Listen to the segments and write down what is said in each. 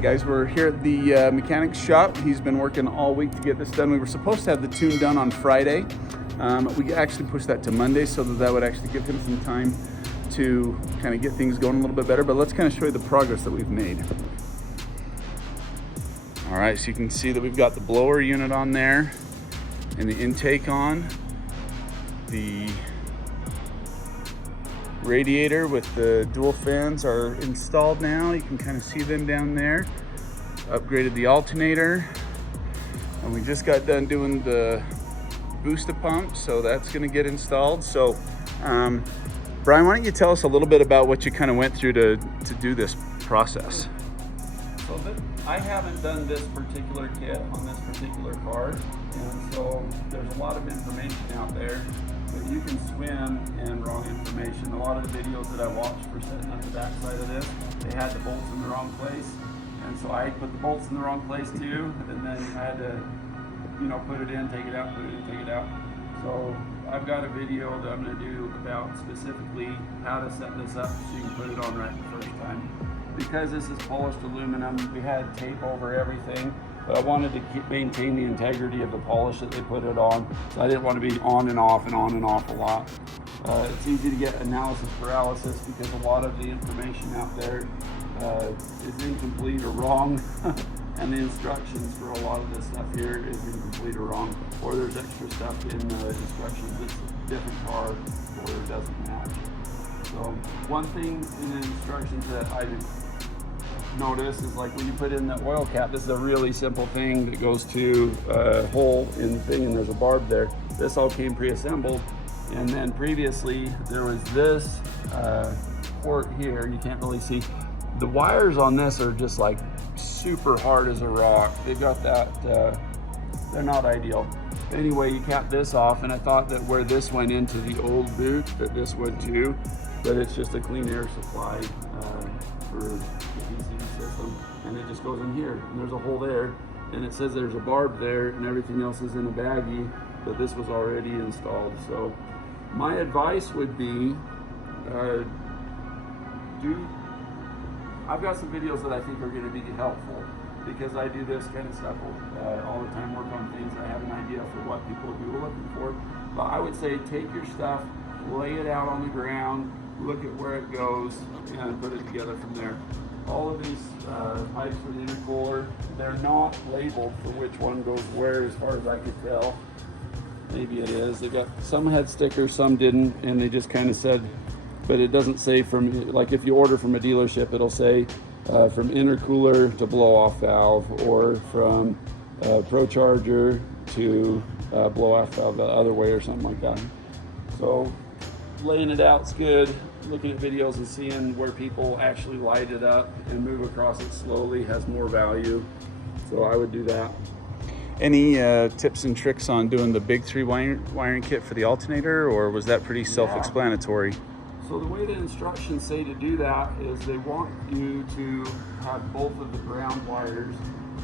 Alright guys, we're here at the mechanic's shop. He's been working all week to get this done. We were supposed to have the tune done on Friday. We actually pushed that to Monday so that would actually give him some time to kind of get things going a little bit better. But let's kind of show you the progress that we've made. Alright, so you can see that we've got the blower unit on there and the intake on. The radiator with the dual fans are installed now. You can kind of see them down there. Upgraded the alternator, and we just got done doing the booster pump, so that's going to get installed. So Brian, why don't you tell us a little bit about what you kind of went through to do this process? So I haven't done this particular kit on this particular car, and so there's a lot of information out there. But you can swim in wrong information. A lot of the videos that I watched for setting up the backside of this, they had the bolts in the wrong place. And so I put the bolts in the wrong place too. And then I had to, put it in, take it out, put it in, take it out. So I've got a video that I'm gonna do about specifically how to set this up so you can put it on right the first time. Because this is polished aluminum, we had tape over everything. But I wanted to maintain the integrity of the polish that they put it on. So I didn't want to be on and off and on and off a lot. It's easy to get analysis paralysis because a lot of the information out there is incomplete or wrong. And the instructions for a lot of this stuff here is incomplete or wrong. Or there's extra stuff in the instructions that's a different car or it doesn't match. So one thing in the instructions that I did notice is like when you put in the oil cap, this is a really simple thing that goes to a hole in the thing and there's a barb there. This all came pre-assembled, and then previously there was this port here. You can't really see. The wires on this are just like super hard as a rock. They've got that, they're not ideal. Anyway, you cap this off, and I thought that where this went into the old boot that this would too, but it's just a clean air supply for the PC system, and it just goes in here, and there's a hole there, and it says there's a barb there, and everything else is in a baggie, but this was already installed. So my advice would be I've got some videos that I think are going to be helpful because I do this kind of stuff all the time, work on things. I have an idea for what people are looking for, but I would say take your stuff, lay it out on the ground, look at where it goes, and put it together from there. All of these pipes for the intercooler, they're not labeled for which one goes where as far as I could tell. Maybe it is. They got some had stickers, some didn't, and they just kind of said, but it doesn't say from, like if you order from a dealership, it'll say from intercooler to blow-off valve, or from Supercharger to blow-off valve the other way, or something like that. So laying it out's good. Looking at videos and seeing where people actually light it up and move across it slowly has more value. So I would do that. Any tips and tricks on doing the big 3 wiring kit for the alternator, or was that pretty self-explanatory? So the way the instructions say to do that is they want you to have both of the ground wires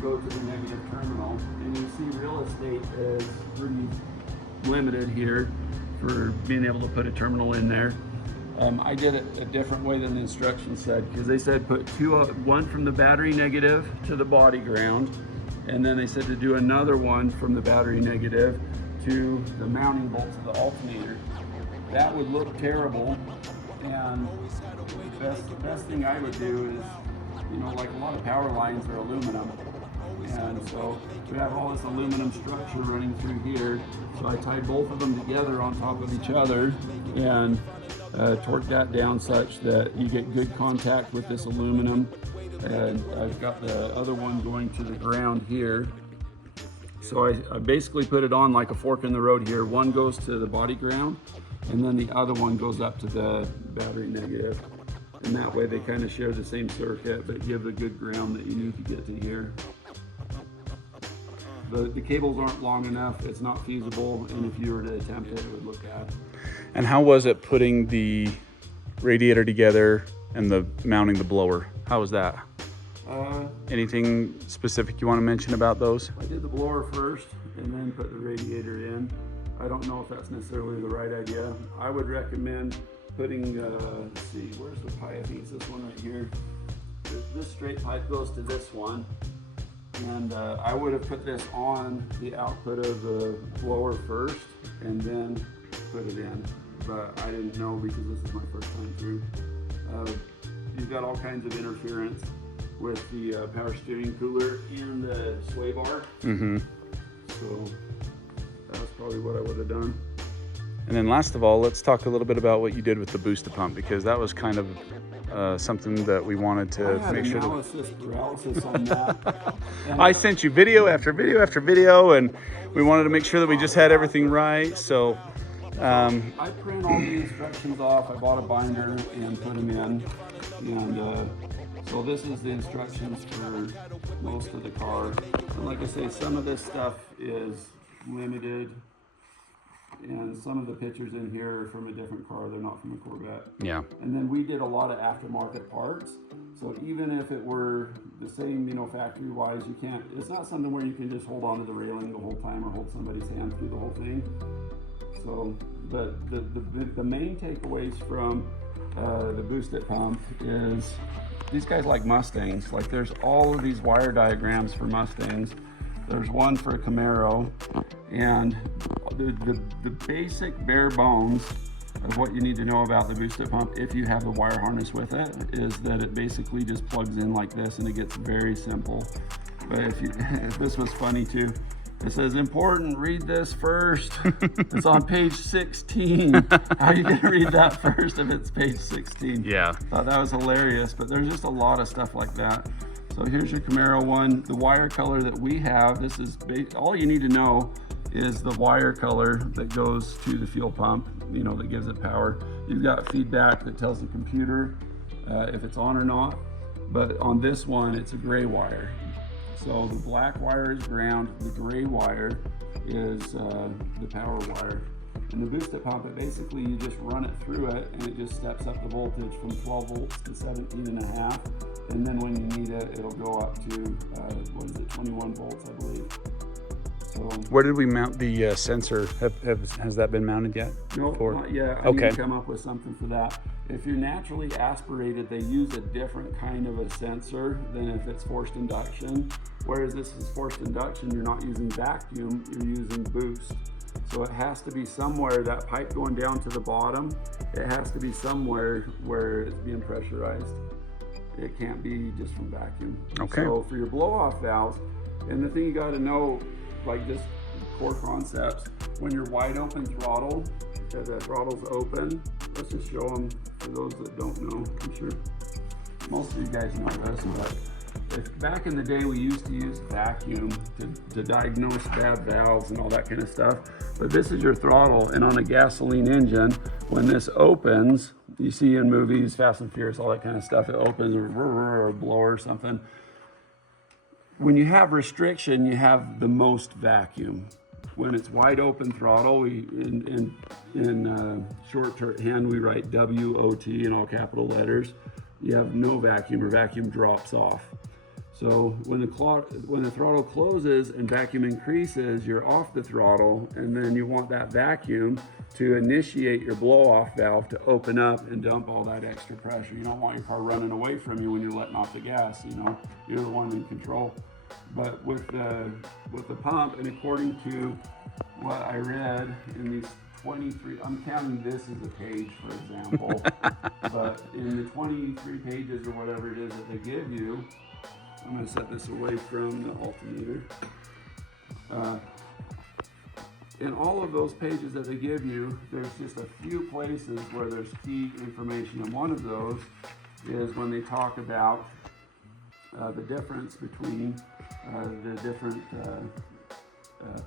go to the negative terminal. And you see real estate is pretty limited here for being able to put a terminal in there. I did it a different way than the instructions said, because they said put one from the battery negative to the body ground, and then they said to do another one from the battery negative to the mounting bolts of the alternator. That would look terrible, and the best thing I would do is, like a lot of power lines are aluminum, and so we have all this aluminum structure running through here. So I tied both of them together on top of each other and torque that down such that you get good contact with this aluminum. And I've got the other one going to the ground here. So I basically put it on like a fork in the road here. One goes to the body ground, and then the other one goes up to the battery negative. And that way they kind of share the same circuit, but give the good ground that you need to get to here. The cables aren't long enough, it's not feasible, and if you were to attempt it, it would look bad. And how was it putting the radiator together and mounting the blower? How was that? Anything specific you want to mention about those? I did the blower first and then put the radiator in. I don't know if that's necessarily the right idea. I would recommend putting, let's see, where's the pipe? I think it's this one right here. this straight pipe goes to this one. And I would have put this on the output of the blower first and then put it in. But I didn't know because this is my first time through. You've got all kinds of interference with the power steering cooler and the sway bar. Mm-hmm. So that was probably what I would have done. And then last of all, let's talk a little bit about what you did with the booster pump, because that was kind of something that we wanted to make sure analysis paralysis on that. I sent you video after video after video, and we wanted to make sure that we just had everything right. So I print all the instructions off. I bought a binder and put them in, and so this is the instructions for most of the car. And like I say, some of this stuff is limited, and some of the pictures in here are from a different car. They're not from a Corvette. yeah. And then we did a lot of aftermarket parts. So even if it were the same, factory wise, you can't, it's not something where you can just hold onto the railing the whole time or hold somebody's hand through the whole thing. So, but the main takeaways from the boosted pump is these guys like Mustangs. Like there's all of these wire diagrams for Mustangs. There's one for a Camaro, and the basic bare bones of what you need to know about the boosted pump, if you have the wire harness with it, is that it basically just plugs in like this, and it gets very simple. But if this was funny too. It says, important, read this first. It's on page 16. How are you gonna read that first if it's page 16? Yeah. Thought that was hilarious, but there's just a lot of stuff like that. So here's your Camaro one. The wire color that we have, this is, all you need to know is the wire color that goes to the fuel pump, that gives it power. You've got feedback that tells the computer if it's on or not. But on this one, it's a gray wire. So the black wire is ground, the gray wire is the power wire. And the boosted pump, it basically, you just run it through it and it just steps up the voltage from 12 volts to 17.5. And then when you need it, it'll go up to, 21 volts, I believe. So, Where did we mount the sensor? Has that been mounted yet? No, not yet. I need to come up with something for that. If you're naturally aspirated, they use a different kind of a sensor than if it's forced induction. Whereas this is forced induction, you're not using vacuum, you're using boost. So it has to be somewhere, that pipe going down to the bottom, it has to be somewhere where it's being pressurized. It can't be just from vacuum. Okay. So for your blow-off valves, and the thing you got to know, like just core concepts, when you're wide open throttle, if the throttle's open, let's just show them for those that don't know. I'm sure most of you guys know this, but if back in the day we used to use vacuum to diagnose bad valves and all that kind of stuff, but this is your throttle, and on a gasoline engine, when this opens, you see in movies, Fast and Furious, all that kind of stuff, it opens or a blower or something. When you have restriction, you have the most vacuum. When it's wide open throttle, in shorthand we write WOT in all capital letters. You have no vacuum, or vacuum drops off. So when the throttle closes and vacuum increases, you're off the throttle, and then you want that vacuum to initiate your blow-off valve to open up and dump all that extra pressure. You don't want your car running away from you when you're letting off the gas. You're the one in control. But with the pump, and according to what I read in these 23, I'm counting this as a page, for example, but in the 23 pages or whatever it is that they give you, I'm going to set this away from the alternator. In all of those pages that they give you, there's just a few places where there's key information, and one of those is when they talk about the difference between the different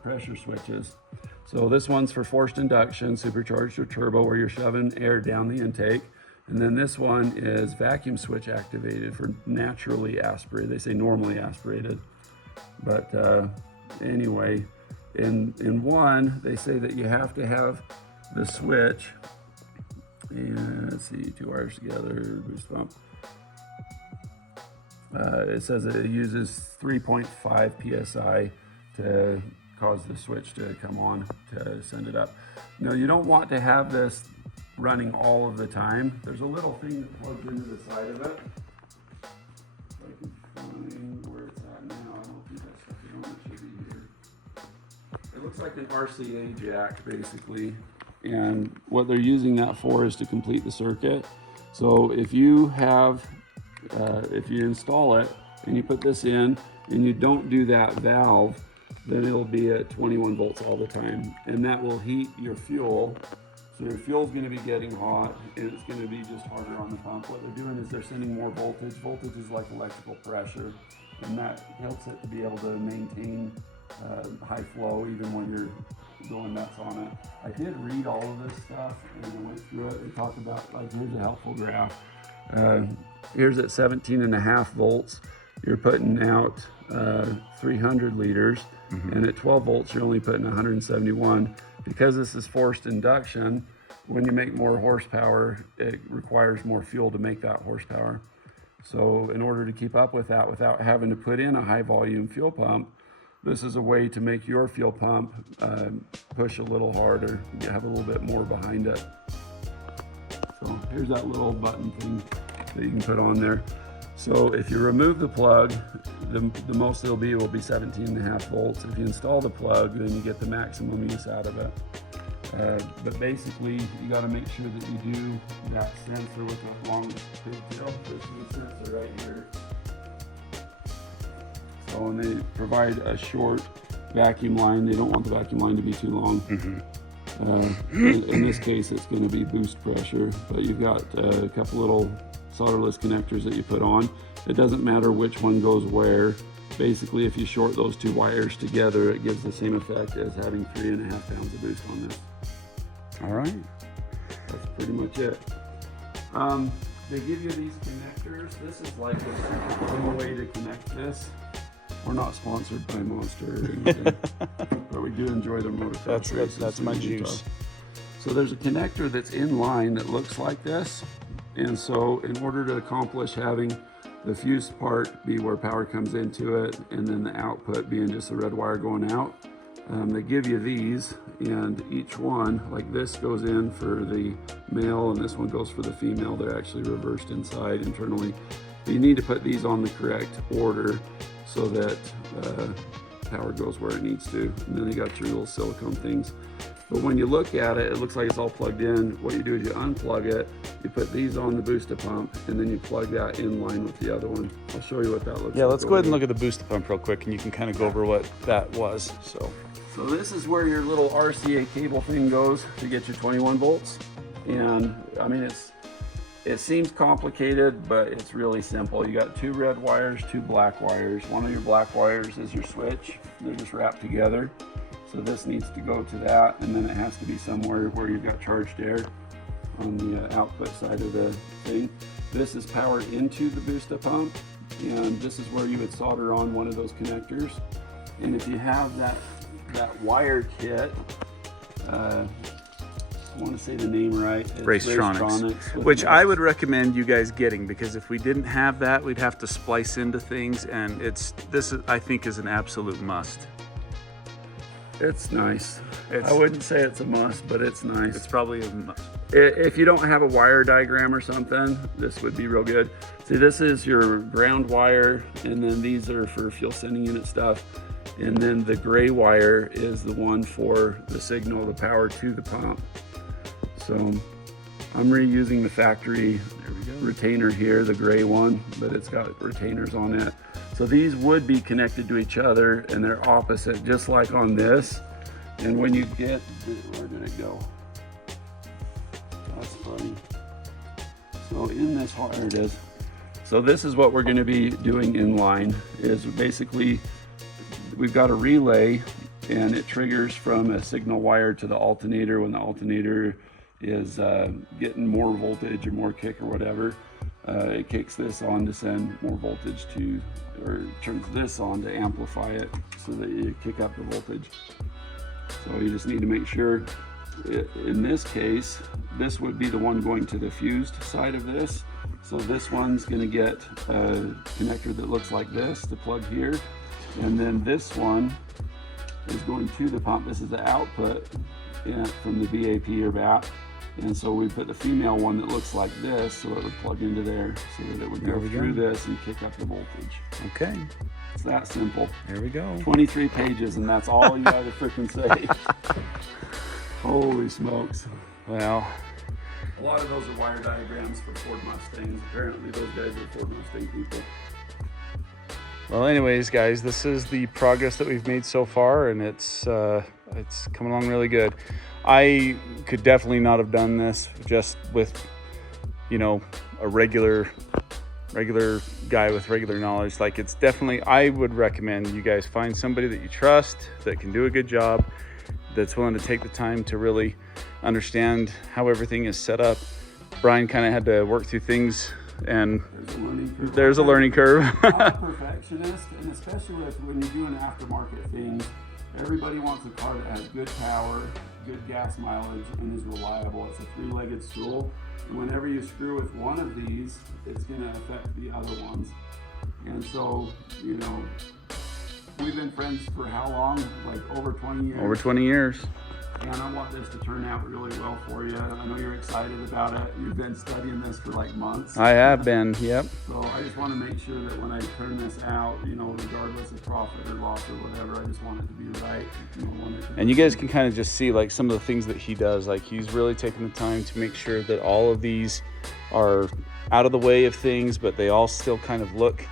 pressure switches. So this one's for forced induction, supercharged or turbo, where you're shoving air down the intake. And then this one is vacuum switch activated for naturally aspirated. They say normally aspirated. But anyway, in one, they say that you have to have the switch. And let's see, two wires together, boost pump. It says that it uses 3.5 PSI to cause the switch to come on to send it up. No, you don't want to have this running all of the time. There's a little thing that plugs into the side of it. looks like an RCA jack basically, and what they're using that for is to complete the circuit. So if you install it and you put this in and you don't do that valve, then it'll be at 21 volts all the time, and that will heat your fuel. So your fuel's going to be getting hot, and it's going to be just harder on the pump. What they're doing is they're sending more voltage. Voltage is like electrical pressure, and that helps it to be able to maintain high flow even when you're going nuts on it. I did read all of this stuff and I went through it and talked about, like, here's a helpful graph. Here's at 17.5 volts, you're putting out 300 liters, and at 12 volts, you're only putting 171. Because this is forced induction, when you make more horsepower, it requires more fuel to make that horsepower. So in order to keep up with that without having to put in a high volume fuel pump, this is a way to make your fuel pump push a little harder, have a little bit more behind it. So here's that little button thing that you can put on there. So if you remove the plug, the most it'll be will be 17.5 volts. If you install the plug, then you get the maximum use out of it. But basically, you got to make sure that you do that sensor with a long pigtail. This is the sensor right here. So, and they provide a short vacuum line. They don't want the vacuum line to be too long. In this case, it's going to be boost pressure, but you've got a couple little solderless connectors that you put on. It doesn't matter which one goes where. Basically, if you short those two wires together, it gives the same effect as having 3.5 pounds of boost on this. All right. That's pretty much it. They give you these connectors. This is like a simple way to connect this. We're not sponsored by Monster or anything, but we do enjoy their motocross races. That's my juice. So there's a connector that's in line that looks like this. And so in order to accomplish having the fuse part be where power comes into it, and then the output being just a red wire going out, they give you these, and each one, like this goes in for the male and this one goes for the female. They're actually reversed inside internally. But you need to put these on the correct order so that power goes where it needs to. And then you got your little silicone things. But when you look at it, it looks like it's all plugged in. What you do is you unplug it, you put these on the booster pump, and then you plug that in line with the other one. I'll show you what that looks like. Yeah, let's go ahead and look at the booster pump real quick, and you can kind of go over what that was. So this is where your little RCA cable thing goes to get your 21 volts. And I mean, it seems complicated, but it's really simple. You got 2 red wires, 2 black wires. One of your black wires is your switch. They're just wrapped together. So this needs to go to that, and then it has to be somewhere where you've got charged air on the output side of the thing. This is power into the booster pump, and this is where you would solder on one of those connectors. And if you have that wire kit, I want to say the name right. It's Racetronics, which I would recommend you guys getting, because if we didn't have that, we'd have to splice into things, and I think is an absolute must. It's nice. I wouldn't say it's a must, but it's nice. It's probably a must. If you don't have a wire diagram or something, this would be real good. See, this is your ground wire, and then these are for fuel sending unit stuff. And then the gray wire is the one for the signal, the power to the pump. So I'm reusing the factory retainer here, the gray one, but it's got retainers on it. So these would be connected to each other, and they're opposite, just like on this. And when you get, where did it go? That's funny. So in this, there it is. So this is what we're going to be doing in line, is basically we've got a relay, and it triggers from a signal wire to the alternator. When the alternator is getting more voltage or more kick or whatever, it kicks this on to send more voltage to, or turns this on to amplify it so that you kick up the voltage. So you just need to make sure, in this case, this would be the one going to the fused side of this. So this one's going to get a connector that looks like this to plug here, and then this one is going to the pump. This is the output from the BAP or BAP, And so we put the female one that looks like this, so it would plug into there, so that it would go through this and kick up the voltage. Okay. It's that simple. There we go. 23 pages, and that's all you gotta freaking say. Holy smokes. Well, a lot of those are wire diagrams for Ford Mustangs. Apparently those guys are Ford Mustang people. well, anyways, guys, this is the progress that we've made so far, and it's coming along really good. I could definitely not have done this just with, you know, a regular guy with regular knowledge. Like, it's definitely, I would recommend you guys find somebody that you trust, that can do a good job, that's willing to take the time to really understand how everything is set up. Brian kind of had to work through things, and there's a learning curve. I'm a perfectionist, and especially when you're doing aftermarket things, everybody wants a car that has good power, good gas mileage, and is reliable. It's a three-legged stool. And whenever you screw with one of these, it's going to affect the other ones. And so, you know, we've been friends for how long? Like over 20 years? Over 20 years. And I want this to turn out really well for you. I know you're excited about it. You've been studying this for like months. I have been, yep. So I just want to make sure that when I turn this out, you know, regardless of profit or loss or whatever, I just want it to be right. You know, and you guys can kind of just see like some of the things that he does. Like, he's really taking the time to make sure that all of these are out of the way of things, but they all still kind of look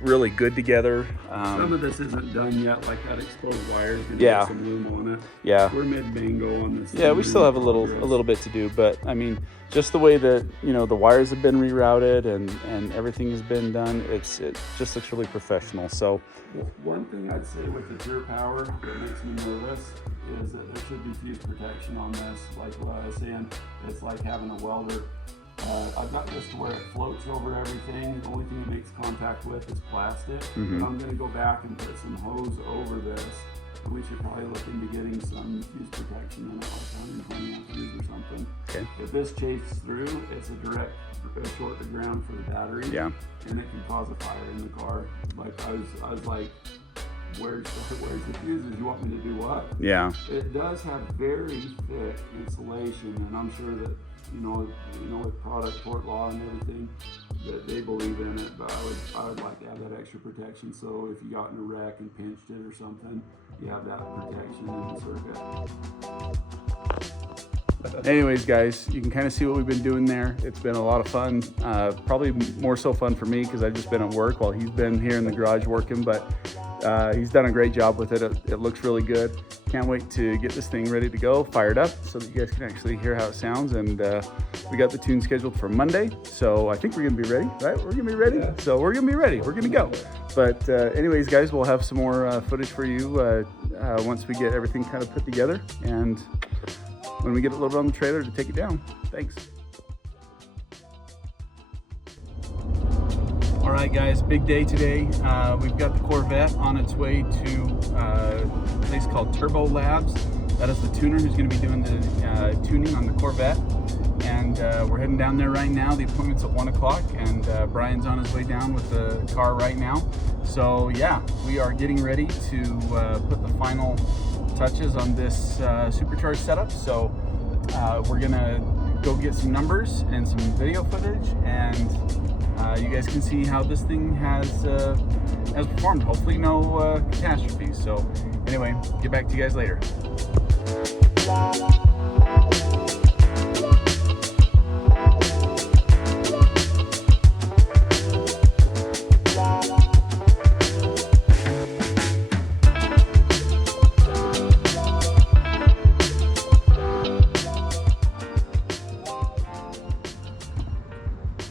really good together. Some of this isn't done yet, like that exposed wire is going to Yeah. get some loom on it. Yeah. We're mid-bango on this. Yeah, we still have a little bit to do, but I mean, just the way that, you know, the wires have been rerouted and everything has been done, it just looks really professional. So one thing I'd say with the pure power that makes me nervous is that there should be fuse protection on this. Like what I was saying, it's like having a welder. I've got this to where it floats over everything. The only thing it makes contact with is plastic. Mm-hmm. But I'm going to go back and put some hose over this. And we should probably look into getting some fuse protection in it, like 120 amperes or something. Okay. If this chafes through, it's a direct short to ground for the battery. Yeah. And it can cause a fire in the car. Like I was like, where's the fuses? You want me to do what? yeah. It does have very thick insulation, and I'm sure that you know with product tort law and everything that they believe in it. But I would like to have that extra protection, so if you got in a wreck and pinched it or something, you have that protection in the circuit. Anyways, guys, you can kind of see what we've been doing there. It's been a lot of fun. Probably more so fun for me because I've just been at work while he's been here in the garage working, but he's done a great job with it. It looks really good. Can't wait to get this thing ready to go, fired up, so that you guys can actually hear how it sounds. And we got the tune scheduled for Monday, so I think we're gonna be ready, right? We're gonna be ready. Yeah. So we're gonna be ready. We're gonna go. But anyways, guys, we'll have some more footage for you once we get everything kind of put together, and when we get a little bit on the trailer to take it down. Thanks. All right, guys, big day today. We've got the Corvette on its way to a place called Turbo Labs. That is the tuner who's going to be doing the tuning on the Corvette. And we're heading down there right now. The appointment's at 1 o'clock, and Brian's on his way down with the car right now. So yeah, we are getting ready to put the final touches on this Supercharger setup. So we're gonna go get some numbers and some video footage, and you guys can see how this thing has performed. Hopefully no catastrophes. So anyway, get back to you guys later.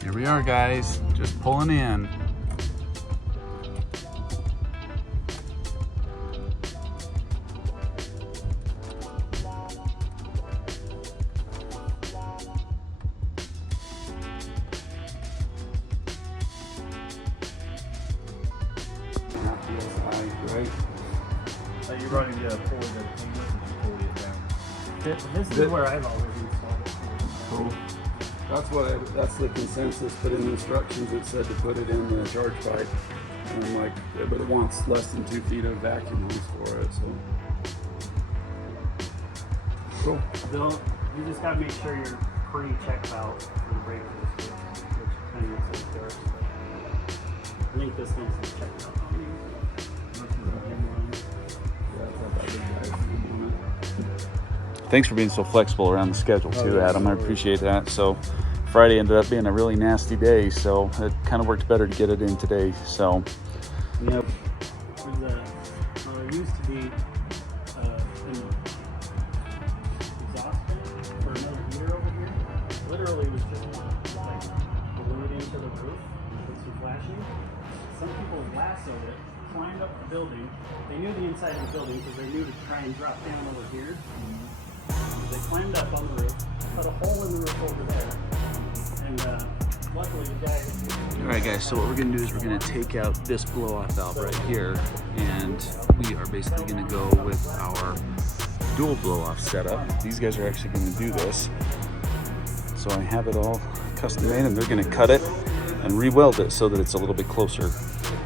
Here we are, guys, just pulling in. Right. So you're running to pull the English and pull it down. This is where I've always installed it. Cool. That's the consensus, but in the instructions it said to put it in the charge pipe. And I'm like, yeah, but it wants less than 2 feet of vacuum hose for it, so. Cool. You just got to make sure you're pre-check valve for the brake disc, which kind of makes sense there. I think this needs to be checked out. Thanks for being so flexible around the schedule too, Adam. I appreciate that. So Friday ended up being a really nasty day, so it kind of worked better to get it in today. So Yep. There used to be an exhaust fan for another heater over here. Literally, it was just like glued into the roof with some flashing. Some people lassoed it, climbed up the building. They knew the inside of the building because they knew to try and drop down over here. They climbed up on the roof, put a hole in the roof over there, and luckily the guy... Alright guys, so what we're going to do is we're going to take out this blow-off valve right here, and we are basically going to go with our dual blow-off setup. These guys are actually going to do this. So I have it all custom made, and they're going to cut it and re-weld it so that it's a little bit closer.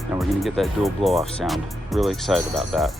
And we're going to get that dual blow-off sound. Really excited about that.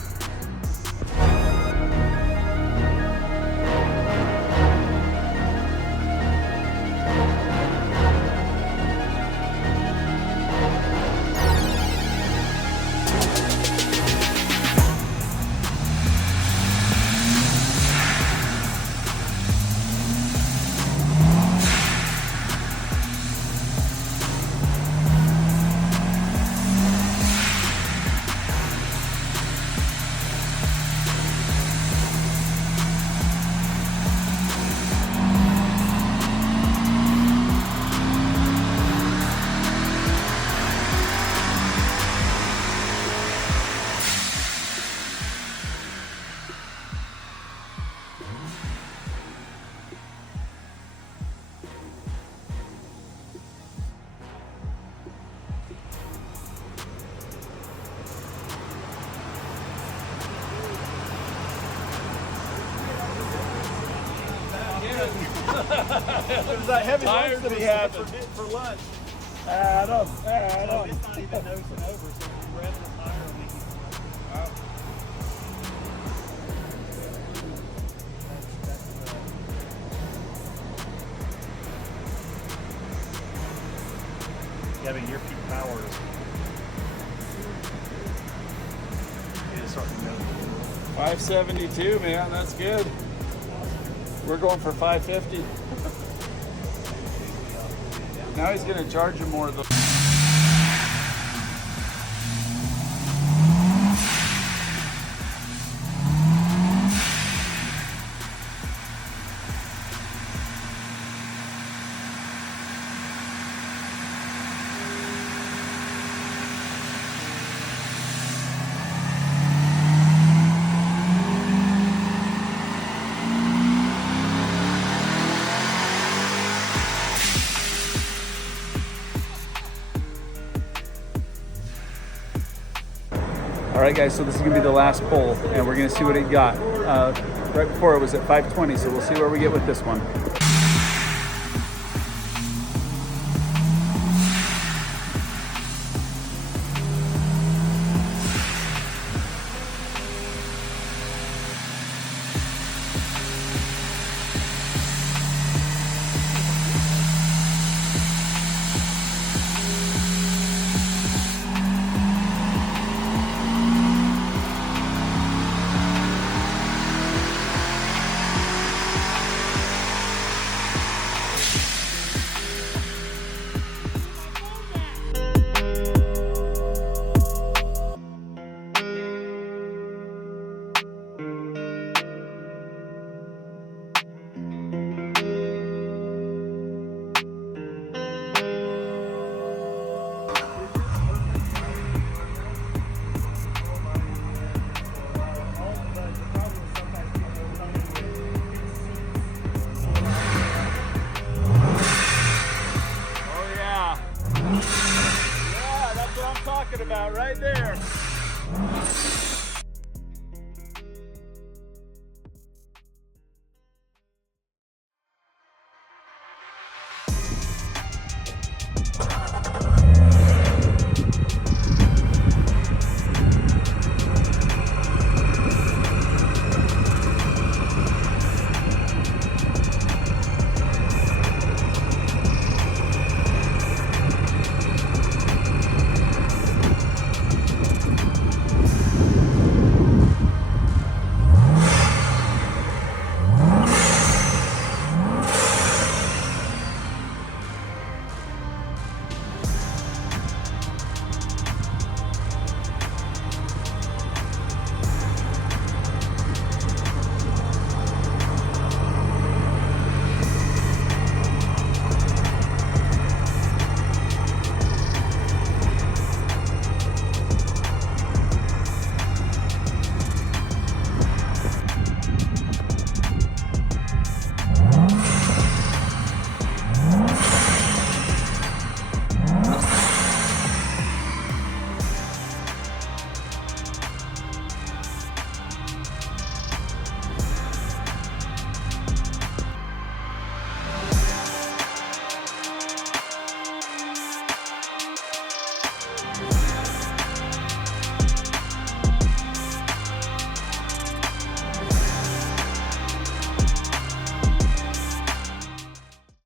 There's that heavy lunch that he had for lunch. I don't. It's not even nosing over, so if you rev it higher, we can... Yeah, but your peak power is starting to go. 572, man, that's good. We're going for 550. Now he's going to charge you more though. All right guys, so this is gonna be the last pull, and we're gonna see what it got. Right before it was at 520, so we'll see where we get with this one. About right there.